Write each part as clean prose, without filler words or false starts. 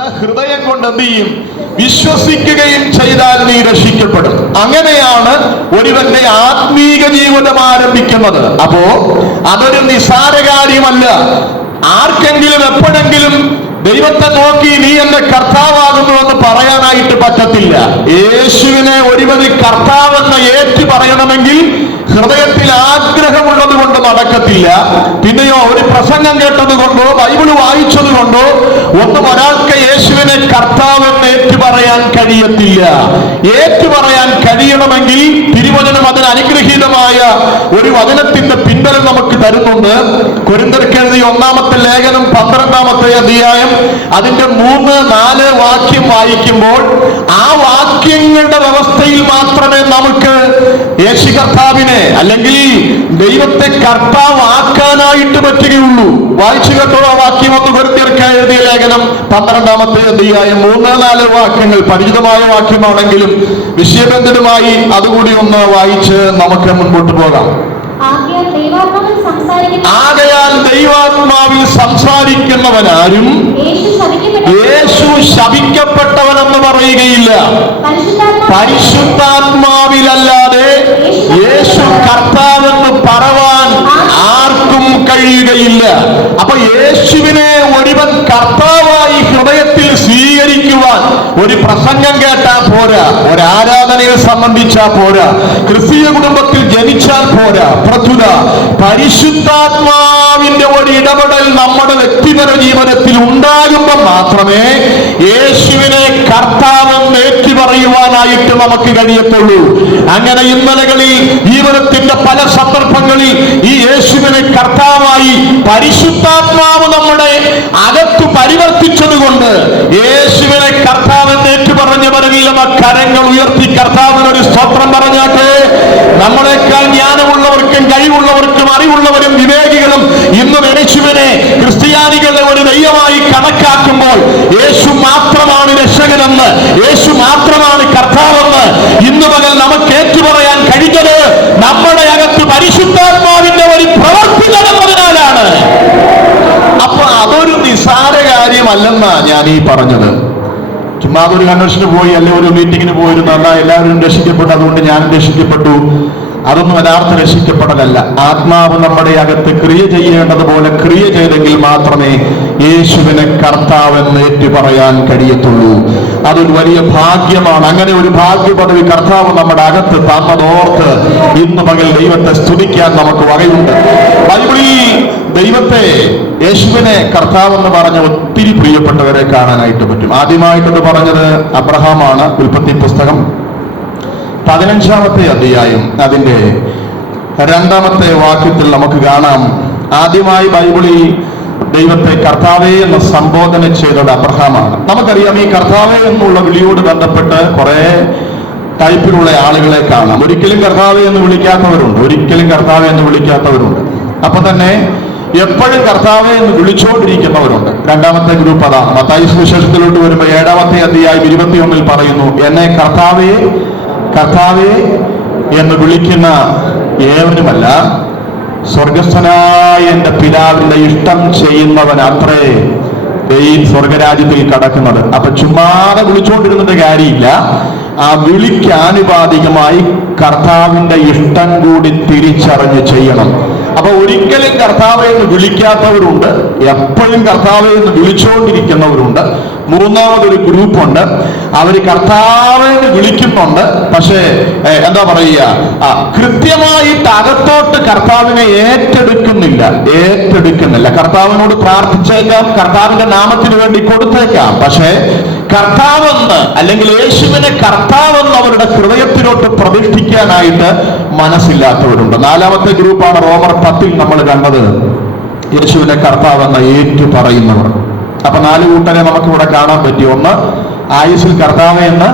അത് ഹൃദയം കൊണ്ട് എന്ത് ചെയ്യും? വിശ്വസിക്കുകയും ചെയ്താൽ നീ രക്ഷിക്കപ്പെടും. അങ്ങനെയാണ് ഒരുവന്റെ ആത്മീക ജീവിതം ആരംഭിക്കുന്നത്. അപ്പോ അതൊരു നിസ്സാര കാര്യമല്ല. ആർക്കെങ്കിലും എപ്പോഴെങ്കിലും ദൈവത്തെ നോക്കി നീ എന്റെ കർത്താവാകുന്നു എന്ന് പറയാനായിട്ട് പറ്റത്തില്ല. യേശുവിനെ ഒരുവന് കർത്താവെന്ന് ഏറ്റു പറയണമെങ്കിൽ ഹൃദയത്തിൽ ആഗ്രഹമുള്ളത് കൊണ്ട് നടക്കത്തില്ല. പിന്നെയോ ഒരു പ്രസംഗം കേട്ടത് കൊണ്ടോ ബൈബിള് വായിച്ചത് കൊണ്ടോ ഒന്നും ഒരാൾക്ക് യേശുവിനെ കർത്താവെന്ന് ഏറ്റു പറയാൻ കഴിയത്തില്ല. ഏറ്റു പറയാൻ കഴിയണമെങ്കിൽ തിരുവചനം അതിന് അനുഗ്രഹീതമായ ഒരു വചനത്തിന്റെ പിൻബലം നമുക്ക് തരുന്നുണ്ട്. കൊരിന്ത്യർക്ക് എഴുതിയ 1-ാമത്തെ ലേഖനം 12-ാമത്തെ അധ്യായം അതിന്റെ 3-4 വാക്യം വായിക്കുമ്പോൾ ആ വാക്യങ്ങളുടെ വ്യവസ്ഥയിൽ മാത്രമേ നമുക്ക് യേശു കർത്താവിനെ അല്ലെങ്കിൽ ദൈവത്തെ കർത്താവാക്കാനായിട്ട് പറ്റുകയുള്ളൂ. വായിച്ചു കേട്ടോ ആ വാക്യം. ഒന്ന് കൊരിന്ത്യർക്ക് എഴുതിയ ലേഖനം 12-ാമത്തെ അധ്യായം 3-4 വാക്യങ്ങൾ പരിചിതമായ വാക്യമാണെങ്കിലും വിഷയബന്ധിതമായി അതുകൂടി ഒന്ന് വായിച്ച് നമുക്ക് മുൻപോട്ട് പോകാം. ആകയാൽ ദൈവാത്മാവിൽ സംസാരിക്കുന്നവനാരും യേശു ശപിക്കപ്പെട്ടവനെന്ന് പറയുകയില്ല. പരിശുദ്ധാത്മാവിലല്ലാതെ യേശു കർത്താവെന്ന് പറവാൻ ആർക്കും കഴിയുകയില്ല. അപ്പൊ യേശുവിനെ ഒരുവൻ കർത്താവായി ഹൃദയത്തിൽ സ്വീകരിക്കുവാൻ ഒരു പ്രസംഗം കേട്ടാൽ പോരാ, ഒരാരാധനയെ സംബന്ധിച്ചാൽ പോരാ, ക്രിസ്തീയ കുടുംബത്തിൽ ജനിച്ചാൽ പോരാ. പ്രതുത പരിശുദ്ധാത്മാവിന്റെ ഒരു ഇടപെടൽ നമ്മുടെ വ്യക്തിപര ജീവിതത്തിൽ ഉണ്ടാകുമ്പോൾ മാത്രമേ യേശുവിനെ കർത്താവെന്ന് ഏറ്റു പറയുവാനായിട്ട് നമുക്ക് കഴിയത്തുള്ളൂ. അങ്ങനെ ഇന്നലകളിൽ ജീവിതത്തിന്റെ പല സന്ദർഭങ്ങളിൽ ഈ യേശുവിനെ കർത്താവായി പരിശുദ്ധാത്മാവ് നമ്മുടെ അകത്ത് പരിവർത്തിച്ചതുകൊണ്ട് യേശുവിനെ കർത്താവെന്ന് ഏറ്റു പറഞ്ഞവരെല്ലാം കരങ്ങൾ ഉയർത്തി കർത്താവിനൊരു സ്തോത്രം പറഞ്ഞാട്ടെ. നമ്മളെക്കാൾ ജ്ഞാനമുള്ളവർക്കും കഴിവുള്ളവർക്കും അറിവുള്ളവരും വിവേകികളും ഇന്നും യേശുവിനെ ക്രിസ്ത്യാനികളുടെ ഒരു ദൈവമായി കണക്കാക്കുമ്പോൾ യേശു മാത്രമാണ് രക്ഷകനെന്ന്, യേശു മാത്രമാണ് കർത്താവെന്ന് ഇന്ന് പകൽ നമുക്ക് ഏറ്റുപറയാൻ കഴിഞ്ഞത് നമ്മുടെ അകത്ത് പരിശുദ്ധാത്മാവിന്റെ ഒരു പ്രവൃത്തി നടന്നതിനാലാണ്. അപ്പൊ അതൊരു നിസ്സാര കാര്യമല്ലെന്നാ ഞാൻ ഈ പറഞ്ഞത്. ചുമ്മാ ഒരു കൺവെൻഷന് പോയി അല്ലെ ഒരു മീറ്റിങ്ങിന് പോയിരുന്നു എന്നാ എല്ലാവരും രക്ഷിക്കപ്പെട്ടു അതുകൊണ്ട് ഞാനും രക്ഷിക്കപ്പെട്ടു, അതൊന്നും യഥാർത്ഥ രക്ഷിക്കപ്പെടലല്ല. ആത്മാവ് നമ്മുടെ അകത്ത് ക്രിയ ചെയ്യേണ്ടതുപോലെ ക്രിയ ചെയ്തെങ്കിൽ മാത്രമേ യേശുവിനെ കർത്താവെന്ന് ഏറ്റു പറയാൻ കഴിയത്തുള്ളൂ. അതൊരു വലിയ ഭാഗ്യമാണ്. അങ്ങനെ ഒരു ഭാഗ്യപദവി കർത്താവ് നമ്മുടെ അകത്ത് തന്നതോർത്ത് ഇന്ന് പകൽ ദൈവത്തെ സ്തുതിക്കാൻ നമുക്ക് വകയുണ്ട്. ബൈബിളിൽ ദൈവത്തെ യേശുവിനെ കർത്താവെന്ന് പറഞ്ഞ ഒത്തിരി പ്രിയപ്പെട്ടവരെ കാണാനായിട്ട് പറ്റും. ആദ്യമായിട്ടത് പറഞ്ഞത് അബ്രഹാമാണ്. ഉൽപ്പത്തി പുസ്തകം 15-ാമത്തെ അധ്യായം അതിന്റെ 2-ാമത്തെ വാക്യത്തിൽ നമുക്ക് കാണാം. ആദ്യമായി ബൈബിളിൽ ദൈവത്തെ കർത്താവേ എന്ന് സംബോധന ചെയ്തത് അബ്രഹാമാണ്. നമുക്കറിയാം ഈ കർത്താവേ എന്നുള്ള വിളിയോട് ബന്ധപ്പെട്ട് കുറെ ടൈപ്പിലുള്ള ആളുകളെ കാണാം. ഒരിക്കലും കർത്താവേ എന്ന് വിളിക്കാത്തവരുണ്ട്, ഒരിക്കലും കർത്താവേ എന്ന് വിളിക്കാത്തവരുണ്ട്. അപ്പൊ തന്നെ എപ്പോഴും കർത്താവേ എന്ന് വിളിച്ചുകൊണ്ടിരിക്കുന്നവരുണ്ട്. 2-ാമത്തെ ഗ്രൂപ്പ് അതാണ്. മത്തായി സുവിശേഷത്തിലോട്ട് വരുമ്പോൾ 7-ാമത്തെ അധ്യായം 21 പറയുന്നു, എന്നെ കർത്താവേ കർത്താവേ എന്ന് വിളിക്കുന്ന ഏവനുമല്ല സ്വർഗസ്ഥനായ എന്റെ പിതാവിന്റെ ഇഷ്ടം ചെയ്യുന്നവൻ അത്രേ ഈ സ്വർഗരാജ്യത്തിൽ കടക്കുന്നത്. അപ്പൊ ചുമ്മാതെ വിളിച്ചുകൊണ്ടിരുന്നിട്ട് കാര്യമില്ല. ആ വിളിക്ക് ആനുപാതികമായി കർത്താവിന്റെ ഇഷ്ടം കൂടി തിരിച്ചറിഞ്ഞ് ചെയ്യണം. അപ്പൊ ഒരിക്കലും കർത്താവെ എന്ന് വിളിക്കാത്തവരുണ്ട്, എപ്പോഴും കർത്താവെ എന്ന് വിളിച്ചുകൊണ്ടിരിക്കുന്നവരുണ്ട്. മൂന്നാമതൊരു ഗ്രൂപ്പുണ്ട്, അവര് കർത്താവെ എന്ന് വിളിക്കുന്നുണ്ട്, പക്ഷേ എന്താ പറയുക, കൃത്യമായിട്ട് അകത്തോട്ട് കർത്താവിനെ ഏറ്റെടുക്കുന്നില്ല. കർത്താവിനോട് പ്രാർത്ഥിച്ചേക്കാം, കർത്താവിന്റെ നാമത്തിന് വേണ്ടി കൊടുത്തേക്കാം, പക്ഷേ കർത്താവെന്ന് അല്ലെങ്കിൽ യേശുവിനെ കർത്താവെന്ന് അവരുടെ ഹൃദയത്തിലോട്ട് പ്രതിഷ്ഠിക്കാനായിട്ട് മനസ്സില്ലാത്തവരുണ്ട്. 4-ാമത്തെ ഗ്രൂപ്പാണ് റോമർ 10 നമ്മൾ കണ്ടത്, യേശുവിനെ കർത്താവെന്ന് ഏറ്റു പറയുന്നവർ. അപ്പൊ 4 കൂട്ടരെ നമുക്ക് ഇവിടെ കാണാൻ പറ്റി. 1, ആയുസ്സിൽ കർത്താവെ എന്ന്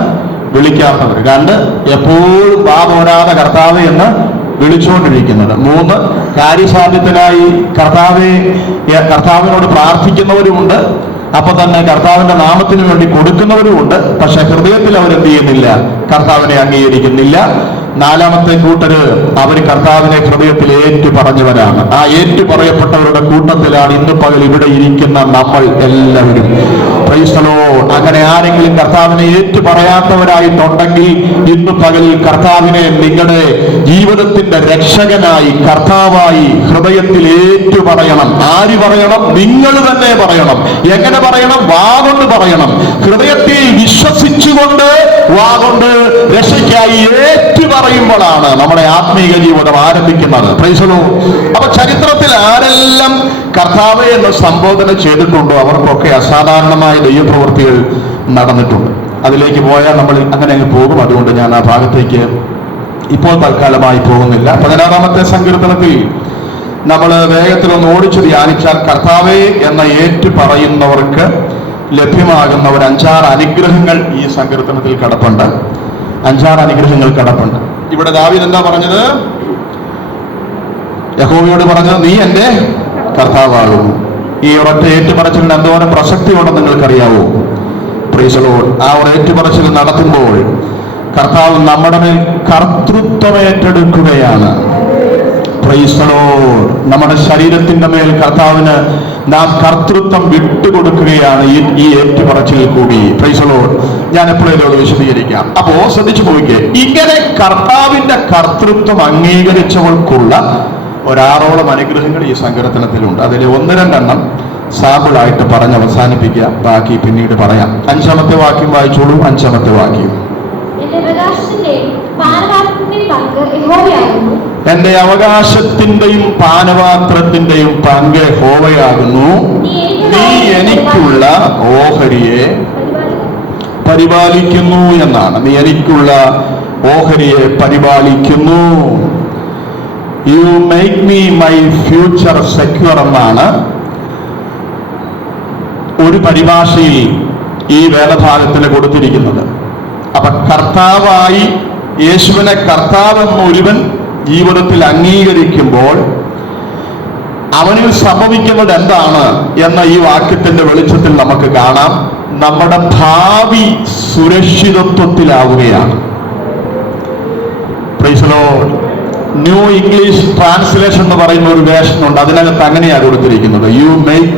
വിളിക്കാത്തവർ. 2, എപ്പോഴും വാതോരാതെ കർത്താവെ എന്ന് വിളിച്ചുകൊണ്ടിരിക്കുന്നത്. 3, കാര്യസാധ്യത്തിനായി കർത്താവിനോട് പ്രാർത്ഥിക്കുന്നവരുമുണ്ട്, അപ്പൊ തന്നെ കർത്താവിന്റെ നാമത്തിന് വേണ്ടി കൊടുക്കുന്നവരുമുണ്ട്, പക്ഷെ ഹൃദയത്തിൽ അവരെന്ത് ചെയ്യുന്നില്ല, കർത്താവിനെ അംഗീകരിക്കുന്നില്ല. നാലാമത്തെ കൂട്ടര് അവർ കർത്താവിനെ ഹൃദയത്തിൽ ഏറ്റു പറഞ്ഞവരാണ്. ആ ഏറ്റു പറയപ്പെട്ടവരുടെ കൂട്ടത്തിലാണ് ഇന്ന് പകൽ ഇവിടെ ഇരിക്കുന്ന നമ്മൾ എല്ലാവരും. Price the Lord. അങ്ങനെ ആരെങ്കിലും കർത്താവിനെ ഏറ്റു പറയാത്തവരായിട്ടുണ്ടെങ്കിൽ ഇന്ന് പകലിൽ കർത്താവിനെ നിങ്ങളുടെ ജീവിതത്തിന്റെ രക്ഷകനായി കർത്താവായി ഹൃദയത്തിൽ ഏറ്റു പറയണം. ആര് പറയണം? നിങ്ങൾ തന്നെ പറയണം. എങ്ങനെ പറയണം? വാഗൊണ്ട് പറയണം. ഹൃദയത്തിൽ വിശ്വസിച്ചുകൊണ്ട് വാഗൊണ്ട് രക്ഷയ്ക്കായി ഏറ്റു പറയുമ്പോഴാണ് നമ്മുടെ ആത്മീയ ജീവിതം ആരംഭിക്കുന്നത്. Price the Lord. അപ്പൊ ചരിത്രത്തിൽ ആരെല്ലാം കർത്താവെ എന്ന് സംബോധന ചെയ്തിട്ടുണ്ടോ അവർക്കൊക്കെ അസാധാരണമായ ദൈവപ്രവൃത്തികൾ നടന്നിട്ടുണ്ട്. അതിലേക്ക് പോയാൽ നമ്മൾ അങ്ങനെ അങ്ങ് പോകും. അതുകൊണ്ട് ഞാൻ ആ ഭാഗത്തേക്ക് ഇപ്പോൾ തൽക്കാലമായി പോകുന്നില്ല. 16-ാമത്തെ സങ്കീർത്തനത്തിൽ നമ്മൾ വേഗത്തിലൊന്ന് ഓടിച്ചു ധ്യാനിച്ചാൽ കർത്താവെ എന്ന ഏറ്റു പറയുന്നവർക്ക് ലഭ്യമാകുന്ന ഒരു 5-6 അനുഗ്രഹങ്ങൾ ഈ സങ്കീർത്തനത്തിൽ കിടപ്പുണ്ട്. 5-6 അനുഗ്രഹങ്ങൾ കിടപ്പുണ്ട്. ഇവിടെ ദാവീദ് എന്താ പറഞ്ഞത്? യഹോവയോട് പറഞ്ഞത്, നീ എന്റെ കർത്താവാകുന്നു. ഈ ഒരൊറ്റ ഏറ്റുപറച്ചിലിന് എന്തോരം പ്രസക്തിയുണ്ടെന്ന് നിങ്ങൾക്കറിയാവോ? Praise the Lord. ആ ഒരു ഏറ്റുപറച്ചിൽ നടത്തുമ്പോൾ കർത്താവ് നമ്മുടെ മേൽ കർത്തൃത്വം ഏറ്റെടുക്കുകയാണ്. Price the Lord. നമ്മുടെ ശരീരത്തിന്റെ മേൽ കർത്താവിന് നാം കർത്തൃത്വം വിട്ടുകൊടുക്കുകയാണ് ഈ ഏറ്റുപറച്ചിൽ കൂടി. Price the Lord. ഞാൻ എപ്പോഴും വിശദീകരിക്കാം. അപ്പോ ശ്രദ്ധിച്ചു പോയിക്കേ, ഇങ്ങനെ കർത്താവിന്റെ കർത്തൃത്വം അംഗീകരിച്ചവർക്കുള്ള 6ഓളം അനുഗ്രഹങ്ങൾ ഈ സങ്കീർത്തനത്തിലുണ്ട്. അതിൽ 1-2 സാമ്പിളായിട്ട് പറഞ്ഞ് അവസാനിപ്പിക്കുക. ബാക്കി പിന്നീട് പറയാം. 5-ാമത്തെ വാക്യം വായിച്ചോളൂ. 5-ാമത്തെ വാക്യം, എന്റെ അവകാശത്തിന്റെയും പാനപാത്രത്തിന്റെയും പങ്ക് യഹോവയാകുന്നു. നീ എനിക്കുള്ള ഓഹരിയെ പരിപാലിക്കുന്നു എന്നാണ്. നീ എനിക്കുള്ള ഓഹരിയെ പരിപാലിക്കുന്നു. You make me my future secure എന്നാണ് ഒരു പരിഭാഷയിൽ ഈ വേദഭാഗത്തിന് കൊടുത്തിരിക്കുന്നത്. അപ്പൊ കർത്താവായി യേശുവിനെ കർത്താവെന്ന് ഒരുവൻ ജീവിതത്തിൽ അംഗീകരിക്കുമ്പോൾ അവനിൽ സംഭവിക്കുന്നത് എന്താണ് എന്ന ഈ വാക്യത്തിന്റെ വെളിച്ചത്തിൽ നമുക്ക് കാണാം. നമ്മുടെ ഭാവി സുരക്ഷിതത്വത്തിലാവുകയാണ്. Praise the Lord. New English Translation എന്ന് പറയുന്ന ഒരു വേർഷൻ ഉണ്ട്. അതിനകത്ത് അങ്ങനെയാണ് കൊടുത്തിരിക്കുന്നത്, you make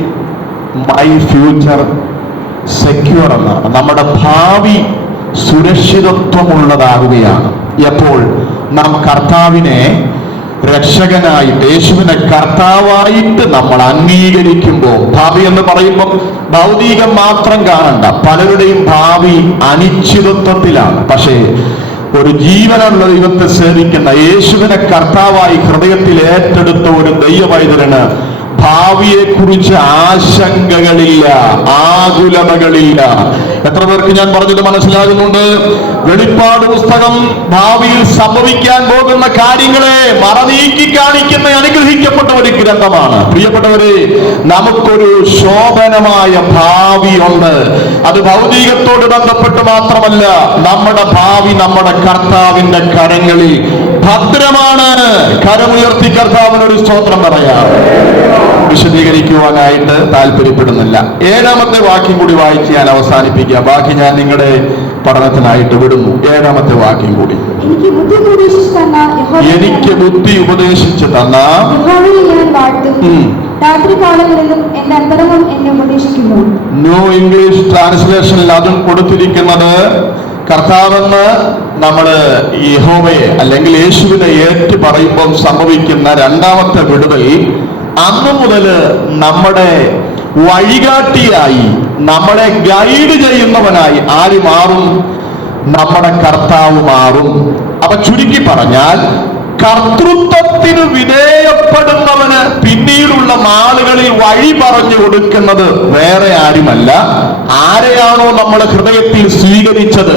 my future secure എന്നാണ്. നമ്മുടെ ഭാവി സുരക്ഷിതത്വമുള്ളതാകുകയാണ്. എപ്പോൾ നാം കർത്താവിനെ രക്ഷകനായിട്ട് യേശുവിനെ കർത്താവായിട്ട് നമ്മൾ അംഗീകരിക്കുമ്പോൾ, ഭാവി എന്ന് പറയുമ്പോൾ ഭൗതികം മാത്രം കാണണ്ട. പലരുടെയും ഭാവി അനിശ്ചിതത്വത്തിലാണ്. പക്ഷേ ഒരു ജീവനുള്ള ദൈവത്തെ സേവിക്കുന്ന യേശുവിനെ കർത്താവായി ഹൃദയത്തിൽ ഏറ്റെടുത്ത ഒരു ദൈവവൈദ്യന് ഭാവിയെ കുറിച്ച് ആശങ്കകളില്ല, ആകുലതകളില്ല. എത്ര പേർക്ക് ഞാൻ പറഞ്ഞത് മനസ്സിലാകുന്നുണ്ട്? വെളിപ്പാട് പുസ്തകം ഭാവിയിൽ സംഭവിക്കാൻ പോകുന്ന കാര്യങ്ങളെ മറനീക്കി കാണിക്കുന്ന അനുഗ്രഹിക്കപ്പെട്ട ഒരു ഗ്രന്ഥമാണ്. പ്രിയപ്പെട്ടവരെ, നമുക്കൊരു ശോഭനമായ ഭാവിയുണ്ട്. അത് ഭൗതികത്തോട് ബന്ധപ്പെട്ട് മാത്രമല്ല, നമ്മുടെ ഭാവി നമ്മുടെ കർത്താവിന്റെ കരങ്ങളിൽ ഭദ്രമാണ്. കരമുയർത്തി കർത്താവിനൊരു സ്തോത്രം പറയാം. വിശദീകരിക്കുവാനായിട്ട് താല്പര്യപ്പെടുന്നില്ല. 7-ാമത്തെ വാക്യം കൂടി വായിച്ച് ഞാൻ അവസാനിപ്പിക്കുക. ബാക്കി ഞാൻ നിങ്ങളുടെ പഠനത്തിനായിട്ട് വിടുന്നു. 7-ാമത്തെ വാക്യം കൂടി, എനിക്ക് ബുദ്ധി ഉപദേശിച്ചു തന്ന ന്യൂ ഇംഗ്ലീഷ് ട്രാൻസ്ലേഷനിൽ അതും കൊടുത്തിരിക്കുന്നത് കർത്താവെന്ന് നമ്മൾ യഹോവയെ അല്ലെങ്കിൽ യേശുവിനെ ഏറ്റു പറയുമ്പോൾ സംഭവിക്കുന്ന 2ാമത്തെ വിടുതൽ, അന്നു മുതൽ നമ്മുടെ വഴികാട്ടിയായി നമ്മളെ ഗൈഡ് ചെയ്യുന്നവനായി ആര് മാറും? നമ്മുടെ കർത്താവ് മാറും. അപ്പൊ ചുരുക്കി പറഞ്ഞാൽ കർത്തൃത്വത്തിന് വിധേയപ്പെടുന്നവന് പിന്നീടുള്ള നാളുകളിൽ വഴി പറഞ്ഞു കൊടുക്കുന്നത് വേറെ ആരുമല്ല, ആരെയാണോ നമ്മൾ ഹൃദയത്തിൽ സ്വീകരിച്ചത്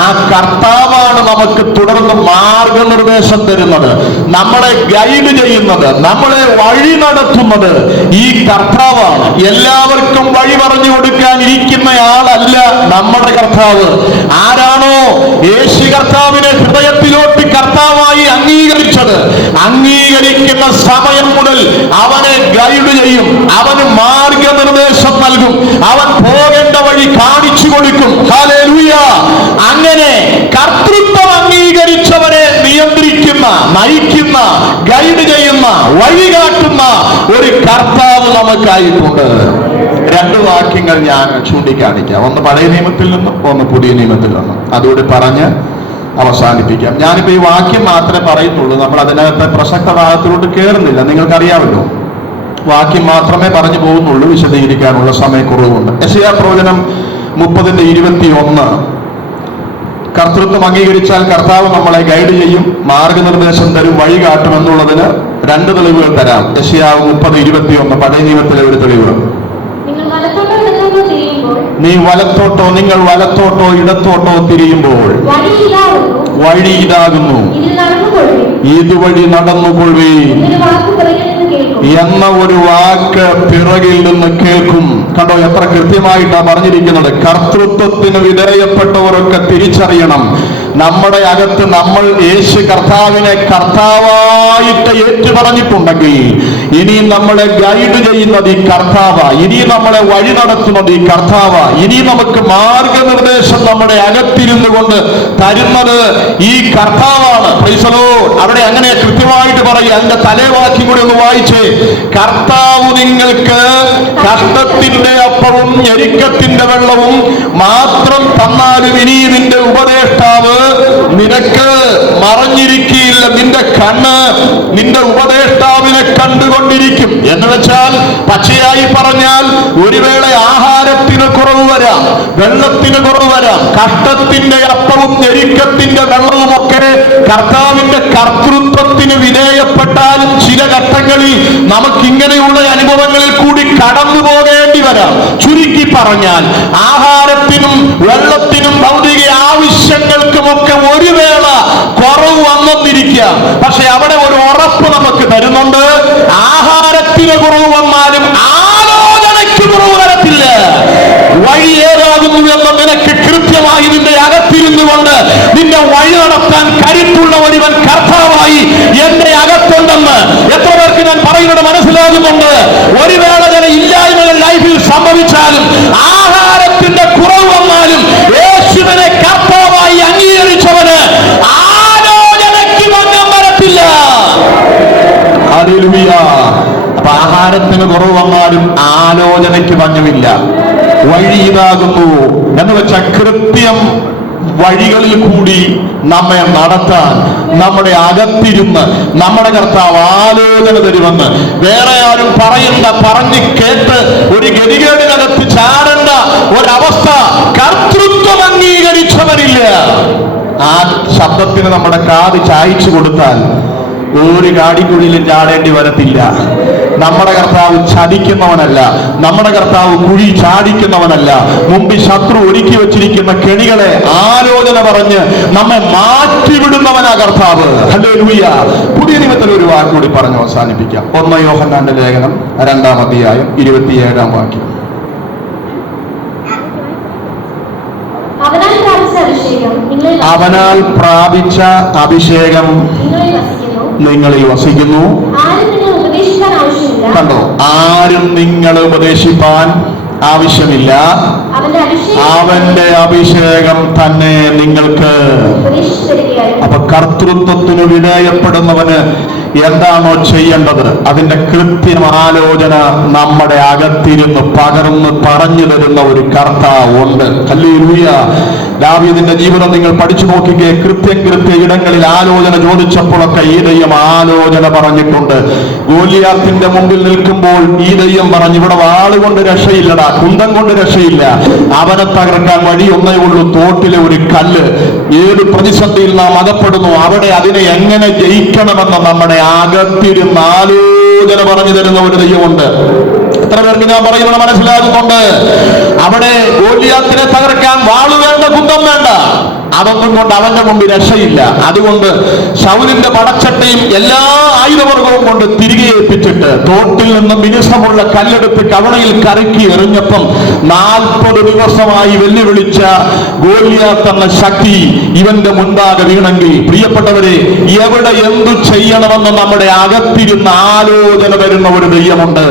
ആ കർത്താവാണ് നമുക്ക് തുടർന്ന് മാർഗനിർദ്ദേശം തരുന്നത്, നമ്മളെ ഗൈഡ് ചെയ്യുന്നത്, നമ്മളെ വഴി നടത്തുന്നത് ഈ കർത്താവാണ്. എല്ലാവർക്കും വഴി പറഞ്ഞു കൊടുക്കാൻ ഇരിക്കുന്നയാളല്ല നമ്മുടെ കർത്താവ്. ആരാണോ യേശു കർത്താവിനെ ഹൃദയത്തിലോട്ട് കർത്താവായി അംഗീകരിക്കുന്ന സമയം മുതൽ അവനെ ഗൈഡ് ചെയ്യും, അവന് മാർഗനിർദ്ദേശം നൽകും, അവൻ പോകേണ്ട വഴി കാണിച്ചു കൊടുക്കും. ഹല്ലേലൂയ. അങ്ങനെ കർത്തൃത്വം അംഗീകരിച്ചവനെ നയിക്കുന്ന, ഗൈഡ് ചെയ്യുന്ന, വഴി കാട്ടുന്ന ഒരു കർത്താവ് നമുക്കായിട്ടുണ്ട്. രണ്ട് വാക്യങ്ങൾ ഞാൻ ചൂണ്ടിക്കാണിക്കാം. ഒന്ന് പഴയ നിയമത്തിൽ നിന്നും ഒന്ന് പുതിയ നിയമത്തിൽ നിന്നും. അതുകൂടി പറഞ്ഞ് അവസാനിപ്പിക്കാം. ഞാനിപ്പോ ഈ വാക്യം മാത്രമേ പറയുന്നുള്ളൂ. നമ്മൾ അതിനകത്ത് പ്രസക്ത ഭാഗത്തിലോട്ട് കയറുന്നില്ല. നിങ്ങൾക്കറിയാമല്ലോ, വാക്യം മാത്രമേ പറഞ്ഞു പോകുന്നുള്ളൂ. വിശദീകരിക്കാനുള്ള സമയക്കുറവുണ്ട്. യെശയ്യാ പ്രവചനം 30:21. കർത്തൃത്വം അംഗീകരിച്ചാൽ കർത്താവ് നമ്മളെ ഗൈഡ് ചെയ്യും, മാർഗനിർദ്ദേശം തരും, വഴി കാട്ടുമെന്നുള്ളതിന് രണ്ട് തെളിവുകൾ തരാം. യെശയ്യാവ് 30:21 പഴയ നിയമത്തിലെ ഒരു തെളിവ്. നിങ്ങൾ വലത്തോട്ടോ ഇടത്തോട്ടോ തിരിയുമ്പോൾ വഴി ഇതാകുന്നു, ഇതുവഴി നടന്നുകൊള്ളുവീൻ എന്ന ഒരു വാക്ക് പിറകിൽ നിന്ന് കേൾക്കും. കണ്ടോ, എത്ര കൃത്യമായിട്ടാ പറഞ്ഞിരിക്കുന്നത്. കർത്തൃത്വത്തിന് വിധേയപ്പെട്ടവരൊക്കെ തിരിച്ചറിയണം, നമ്മുടെ അകത്ത് നമ്മൾ യേശു കർത്താവിനെ കർത്താവായിട്ട് ഏറ്റുപറഞ്ഞിട്ടുണ്ടെങ്കിൽ ഇനിയും നമ്മളെ ഗൈഡ് ചെയ്യുന്നത് ഈ കർത്താവ, ഇനിയും നമ്മളെ വഴി നടത്തുന്നത് ഈ കർത്താവ, ഇനി നമുക്ക് മാർഗനിർദ്ദേശം നമ്മുടെ അകത്തിരുന്നു കൊണ്ട് തരുന്നത് ഈ കർത്താവാണ്. Price the Lord. അവിടെ അങ്ങനെ കൃത്യമായിട്ട് പറയും. അതിന്റെ തലേവാക്യം കൂടി ഒന്ന് വായിച്ചേ. കർത്താവ് നിങ്ങൾക്ക് കഷ്ടത്തിന്റെ അപ്പവും ഞെരുക്കത്തിന്റെ വെള്ളവും മാത്രം തന്നാലും ഇനി നിന്റെ ഉപദേഷ്ടാവ് നിനക്ക് മറഞ്ഞിരിക്കില്ല. നിന്റെ കണ്ണ് നിന്റെ ഉപദേഷ്ടാവിനെ കണ്ടുകൊണ്ടിരിക്കും. എന്ന് വെച്ചാൽ പച്ചയായി പറഞ്ഞാൽ ഒരു വേള ആഹാരത്തിന് കുറവ് വരാം, വെള്ളത്തിന് കുറവ് വരാം. കഷ്ടത്തിന്റെ അപ്പവും ഞെരുക്കത്തിന്റെ വെള്ളവുമൊക്കെ കർത്താവിന്റെ കർത്തൃത്വത്തിന് വിധേയപ്പെട്ടാലും ചില ഘട്ടങ്ങളിൽ നമുക്കിങ്ങനെയുള്ള അനുഭവങ്ങളിൽ കൂടി കടന്നു പോകേണ്ടി വരാം. ചുരുക്കി പറഞ്ഞാൽ ആഹാരത്തിനും വെള്ളത്തിനും ഭൗതിക ആവശ്യങ്ങൾക്കുമൊക്കെ ഒരു വേള കുറവ് വന്നിരിക്കാം. പക്ഷെ അവിടെ ഒരു ഉറപ്പ് നമുക്ക് തരുന്നുണ്ട്. ആഹാരത്തിന് കുറവ് വന്നാലും ആലോചനയ്ക്ക് കുറവ് വരത്തില്ല. വഴി ഏതാകുന്നു എന്ന് നിനക്ക് കൃത്യമായി നിന്റെ അകത്തിരുന്നു കൊണ്ട് നിന്നെ വഴി നടത്താൻ കരുത്തുള്ള ഒരുവൻ കർത്താവായി എന്റെ അകത്തുണ്ടെന്ന് എത്ര പേർക്ക് ഞാൻ പറയുന്നത് മനസ്സിലാകുന്നുണ്ട്. ഒരു വേള ചില ഇല്ലായ്മകൾ ലൈഫിൽ സംഭവിച്ചാലും ആഹാരത്തിന്റെ കുറവ് വന്നാലും യേശുവിനെ കർത്താവായി അംഗീകരിച്ചവന് ആലോചനയ്ക്ക് ഭംഗം വരത്തില്ല. ഹല്ലേലൂയ. അപ്പൊ ആഹാരത്തിന് കുറവ് വന്നാലും ആലോചനയ്ക്ക് ഭംഗമില്ല. വഴി ഇതാകുന്നു എന്ന് വെച്ചാൽ കൃത്യം വഴികളിൽ കൂടി നമ്മെ നടത്താൻ നമ്മുടെ അകത്തിരുന്ന് നമ്മുടെ കർത്താവ് ആലോചന തരുമെന്ന് വേറെ ആരും പറയണ്ട, പറഞ്ഞു കേട്ട് ഒരു ഗതികേടിനകത്ത് ചാടേണ്ട ഒരവസ്ഥ കർത്തൃത്വം അംഗീകരിച്ചവരില്ല. ആ ശബ്ദത്തിന് നമ്മുടെ കാത് ചായച്ചു കൊടുത്താൽ ഒരു കാടിക്കുഴിയിലും ചാടേണ്ടി വരത്തില്ല. നമ്മുടെ കർത്താവ് ചതിക്കുന്നവനല്ല, നമ്മുടെ കർത്താവ് കുഴി ചാടിക്കുന്നവനല്ല. മുമ്പിൽ ശത്രു ഒരുക്കി വെച്ചിരിക്കുന്ന കെണികളെ ആലോചന പറഞ്ഞ് നമ്മെ മാറ്റിവിടുന്നവനാ കർത്താവ്. ഹല്ലേലൂയ. പുതിയ നിയമത്തിൽ ഒരു വാക്കുകൂടി പറഞ്ഞ് അവസാനിപ്പിക്കാം. 1 യോഹന്നാന്റെ ലേഖനം 2-ാം അധ്യായം 27-ാം വാക്യം. അവനാൽ പ്രാപിച്ച അഭിഷേകം നിങ്ങളിൽ വസിക്കുന്നു. കണ്ടോ, ആരും നിങ്ങളെ ഉപദേശിപ്പാൻ ആവശ്യമില്ല. അവന്റെ അഭിഷേകം തന്നെ നിങ്ങൾക്ക്. അപ്പൊ കർത്തൃത്വത്തിന് വിധേയപ്പെടുന്നവന് എന്താണോ ചെയ്യേണ്ടത് അതിന്റെ കൃത്യം ആലോചന നമ്മുടെ അകത്തിരുന്ന് പകർന്ന് പറഞ്ഞു തരുന്ന ഒരു കർത്താവ് ഉണ്ട്. ഹല്ലേലൂയ. ദാവീദിന്റെ ജീവിതം നിങ്ങൾ പഠിച്ചു നോക്കിക്കേ. കൃത്യം ഇടങ്ങളിൽ ആലോചന ചോദിച്ചപ്പോഴൊക്കെ ഈ ദൈവം ആലോചന പറഞ്ഞിട്ടുണ്ട്. ഗോലിയാത്തിന്റെ മുമ്പിൽ നിൽക്കുമ്പോൾ ഈ ദൈവം പറഞ്ഞു, ഇവിടെ വാളുകൊണ്ട് രക്ഷയില്ലടാ, കുന്തം കൊണ്ട് രക്ഷയില്ല, അവനെ തകർക്കാൻ വഴി ഒന്നേ ഉള്ളൂ, തോട്ടിലെ ഒരു കല്ല്. ഏത് പ്രതിസന്ധിയിൽ നാം അകപ്പെടുന്നു അവിടെ അതിനെ എങ്ങനെ ജയിക്കണമെന്ന് നമ്മുടെ അകത്തിരുന്ന് ആലോചന പറഞ്ഞു തരുന്ന ഒരു ദൈവമുണ്ട്. എത്ര പേർക്ക് ഞാൻ പറയുന്നത് മനസ്സിലാകുന്നുണ്ട്? അവിടെ ഗോലിയാത്തിനെ തകർക്കാൻ വാള് വേണ്ട, കുന്തം വേണ്ട, അതൊന്നും കൊണ്ട് അവന്റെ മുമ്പിൽ രക്ഷയില്ല. അതുകൊണ്ട് ശൗലിന്റെ പടച്ചട്ടയും എല്ലാ ആയുധവർഗവും കൊണ്ട് തിരികെ ഏൽപ്പിച്ചിട്ട് തോട്ടിൽ നിന്ന് മിനുസമുള്ള കല്ലെടുത്ത് കവണയിൽ കറക്കി എറിഞ്ഞപ്പം 40 ദിവസമായി വെല്ലുവിളിച്ച ഗോലിയാത്ത് എന്ന ശക്തി ഇവന്റെ മുൻപാകെ വീണെങ്കിൽ, പ്രിയപ്പെട്ടവരെ, എവിടെ എന്തു ചെയ്യണമെന്ന് നമ്മുടെ അകത്തിരുന്ന ആലോചന വരുന്ന ഒരു ദൈവമുണ്ട്.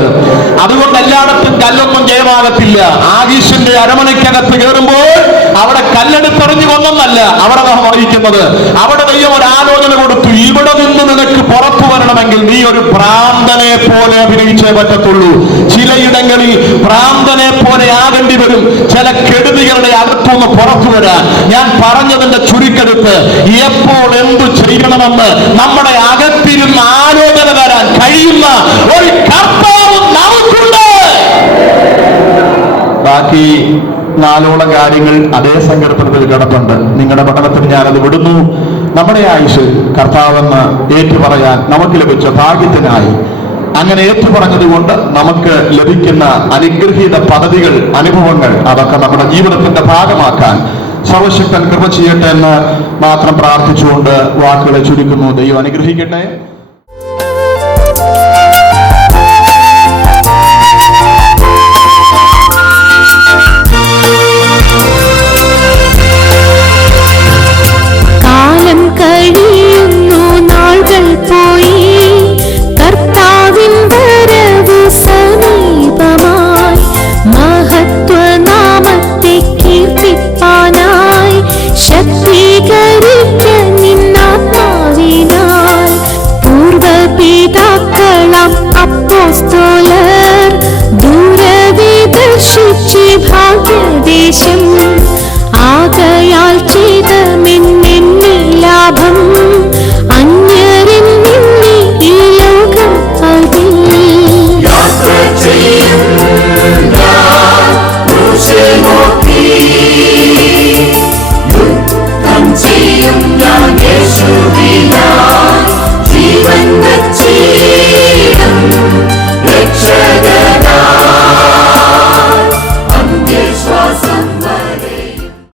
അതുകൊണ്ട് എല്ലായിടത്തും കല്ലൊന്നും ജയമാകത്തില്ല. ആകീഷിന്റെ അരമനയ്ക്കകത്ത് കയറുമ്പോൾ അവിടെ കല്ലെടുത്തെറിഞ്ഞു കൊന്നല്ല അവിടെ നാം വായിക്കുന്നത്. അവിടെ ദൈവം ഒരു ആലോചന കൊടുത്തു. ഇവിടെ ഇവിടെ നിന്ന് നിനക്ക് പുറത്തു വരണമെങ്കിൽ നീ ഒരു ഭ്രാന്തനെ പോലെ അഭിനയിച്ചേ പറ്റത്തുള്ളൂ. ചിലയിടങ്ങളിൽ ഭ്രാന്തനെ പോലെ ആകേണ്ടി വരും ചില കെടുതികളുടെ അകത്തുനിന്ന് പുറത്തു വരാൻ. ഞാൻ പറഞ്ഞതിന്റെ ചുരുക്കെടുത്ത്, എപ്പോൾ എന്തു ചെയ്യണമെന്ന് നമ്മുടെ അകത്തിരുന്ന് ആലോചന തരാൻ കഴിയുന്ന ഒരു കർത്താവ് നമുക്കുണ്ട്. ബാക്കി 4ഓളം കാര്യങ്ങൾ അതേ സങ്കീർത്തനത്തിൽ കിടപ്പുണ്ട്. നിങ്ങളുടെ പഠനത്തിന് ഞാനത് വിടുന്നു. നമ്മുടെ ആയുസ് കർത്താവെന്ന് ഏറ്റുപറയാൻ നമുക്ക് ലഭിച്ച ഭാഗ്യത്തിനായി അങ്ങനെ ഏറ്റുപറഞ്ഞതുകൊണ്ട് നമുക്ക് ലഭിക്കുന്ന അനുഗ്രഹീത പദ്ധതികൾ, അനുഭവങ്ങൾ, അതൊക്കെ നമ്മുടെ ജീവിതത്തിന്റെ ഭാഗമാക്കാൻ സർവശക്തൻ കൃപ ചെയ്യട്ടെ എന്ന് മാത്രം പ്രാർത്ഥിച്ചുകൊണ്ട് വാക്കുകളെ ചുരുക്കുന്നു. ദൈവം അനുഗ്രഹിക്കട്ടെ.